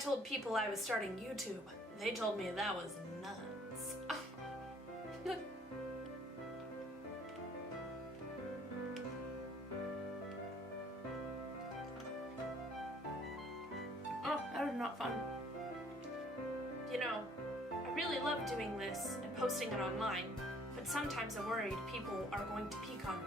told people I was starting YouTube, they told me that was nuts. Oh, that was not fun. You know, I really love doing this and posting it online, but sometimes I'm worried people are going to peek on me.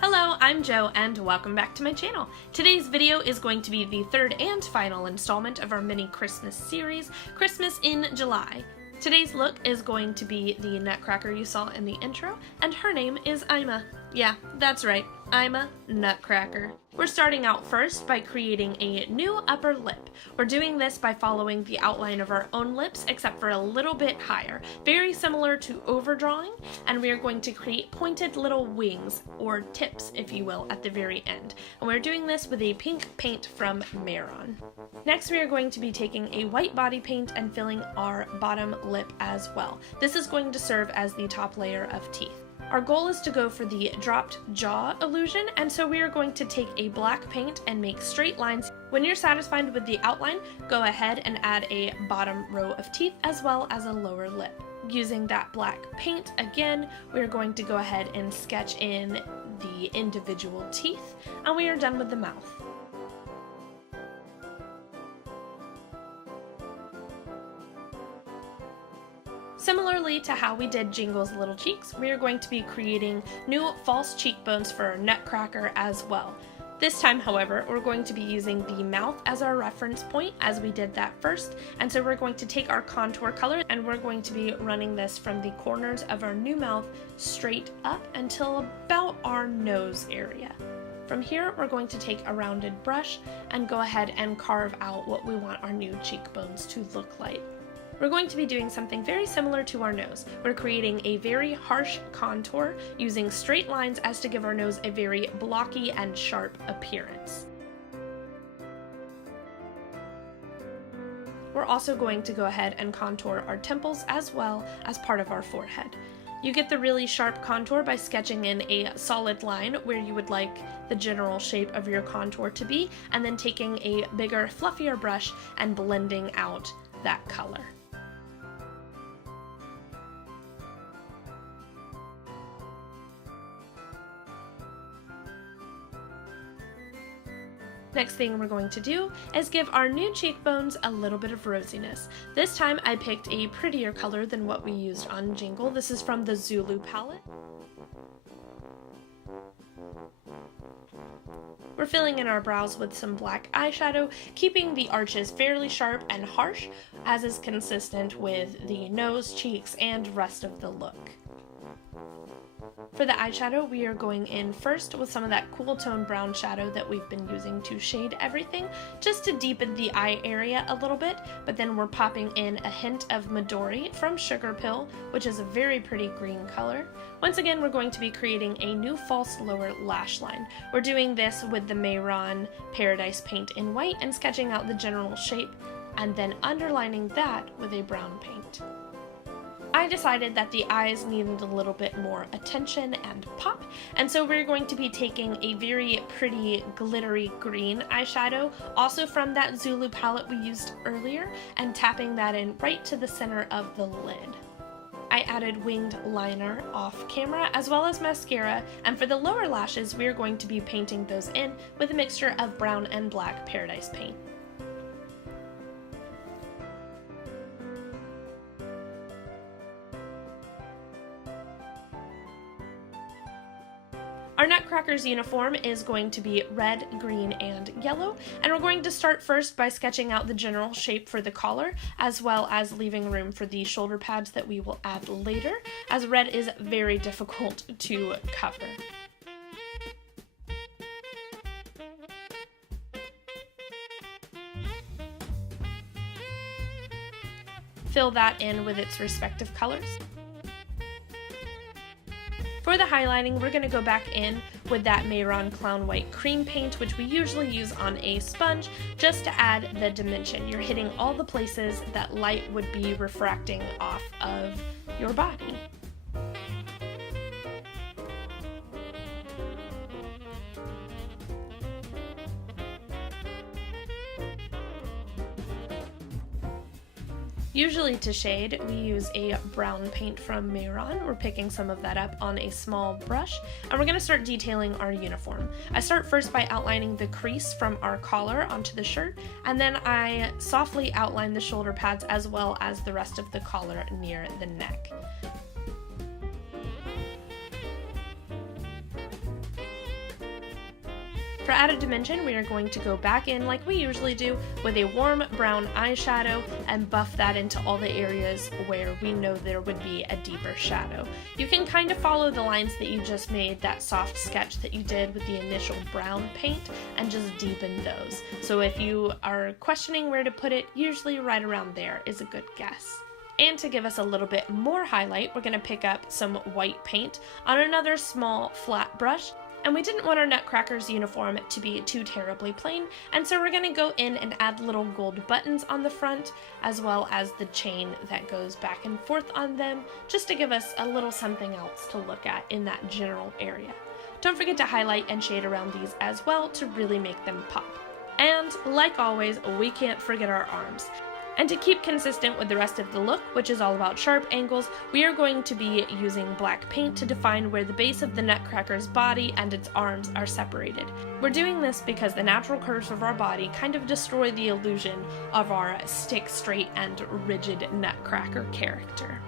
Hello, I'm Jo and welcome back to my channel. Today's video is going to be the third and final installment of our mini Christmas series, Christmas in July. Today's look is going to be the nutcracker you saw in the intro, and her name is Ima. Yeah, that's right, Ima Nutcracker. We're starting out first by creating a new upper lip. We're doing this by following the outline of our own lips, except for a little bit higher, very similar to overdrawing, and we are going to create pointed little wings, or tips if you will, at the very end. And we're doing this with a pink paint from Mehron. Next we are going to be taking a white body paint and filling our bottom lip as well. This is going to serve as the top layer of teeth. Our goal is to go for the dropped jaw illusion, and so we are going to take a black paint and make straight lines. When you're satisfied with the outline, go ahead and add a bottom row of teeth as well as a lower lip. Using that black paint again, we're going to go ahead and sketch in the individual teeth, and we are done with the mouth. Similarly to how we did Jingle's little cheeks, we are going to be creating new false cheekbones for our nutcracker as well. This time, however, we're going to be using the mouth as our reference point, as we did that first, and so we're going to take our contour color and we're going to be running this from the corners of our new mouth straight up until about our nose area. From here, we're going to take a rounded brush and go ahead and carve out what we want our new cheekbones to look like. We're going to be doing something very similar to our nose. We're creating a very harsh contour using straight lines as to give our nose a very blocky and sharp appearance. We're also going to go ahead and contour our temples as well as part of our forehead. You get the really sharp contour by sketching in a solid line where you would like the general shape of your contour to be, and then taking a bigger, fluffier brush and blending out that color. Next thing we're going to do is give our new cheekbones a little bit of rosiness. This time I picked a prettier color than what we used on Jingle. This is from the Zulu palette. We're filling in our brows with some black eyeshadow, keeping the arches fairly sharp and harsh, as is consistent with the nose, cheeks, and rest of the look. For the eyeshadow, we are going in first with some of that cool tone brown shadow that we've been using to shade everything, just to deepen the eye area a little bit, but then we're popping in a hint of Midori from Sugar Pill, which is a very pretty green color. Once again, we're going to be creating a new false lower lash line. We're doing this with the Mehron Paradise paint in white and sketching out the general shape, and then underlining that with a brown paint. I decided that the eyes needed a little bit more attention and pop, and so we're going to be taking a very pretty glittery green eyeshadow, also from that Zulu palette we used earlier, and tapping that in right to the center of the lid. I added winged liner off camera as well as mascara, and for the lower lashes we are going to be painting those in with a mixture of brown and black Paradise paint. Our Nutcracker's uniform is going to be red, green, and yellow, and we're going to start first by sketching out the general shape for the collar, as well as leaving room for the shoulder pads that we will add later, as red is very difficult to cover. Fill that in with its respective colors. For the highlighting, we're going to go back in with that Mehron Clown White cream paint, which we usually use on a sponge, just to add the dimension. You're hitting all the places that light would be refracting off of your body. Usually to shade, we use a brown paint from Mayron. We're picking some of that up on a small brush, and we're going to start detailing our uniform. I start first by outlining the crease from our collar onto the shirt, and then I softly outline the shoulder pads as well as the rest of the collar near the neck. For added dimension, we are going to go back in like we usually do with a warm brown eyeshadow and buff that into all the areas where we know there would be a deeper shadow. You can kind of follow the lines that you just made, that soft sketch that you did with the initial brown paint, and just deepen those. So if you are questioning where to put it, usually right around there is a good guess. And to give us a little bit more highlight, we're going to pick up some white paint on another small flat brush. And we didn't want our Nutcracker's uniform to be too terribly plain, and so we're going to go in and add little gold buttons on the front, as well as the chain that goes back and forth on them, just to give us a little something else to look at in that general area. Don't forget to highlight and shade around these as well to really make them pop. And like always, we can't forget our arms. And to keep consistent with the rest of the look, which is all about sharp angles, we are going to be using black paint to define where the base of the Nutcracker's body and its arms are separated. We're doing this because the natural curves of our body kind of destroy the illusion of our stick, straight, and rigid Nutcracker character.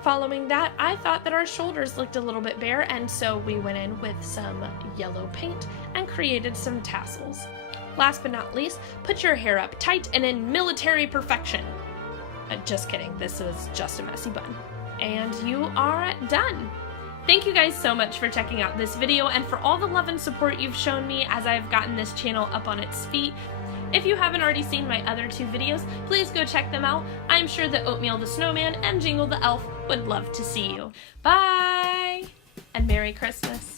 Following that, I thought that our shoulders looked a little bit bare, and so we went in with some yellow paint and created some tassels. Last but not least, put your hair up tight and in military perfection. Just kidding, this was just a messy bun. And you are done. Thank you guys so much for checking out this video and for all the love and support you've shown me as I've gotten this channel up on its feet. If you haven't already seen my other two videos, please go check them out. I'm sure that Oatmeal the Snowman and Jingle the Elf would love to see you. Bye! And Merry Christmas.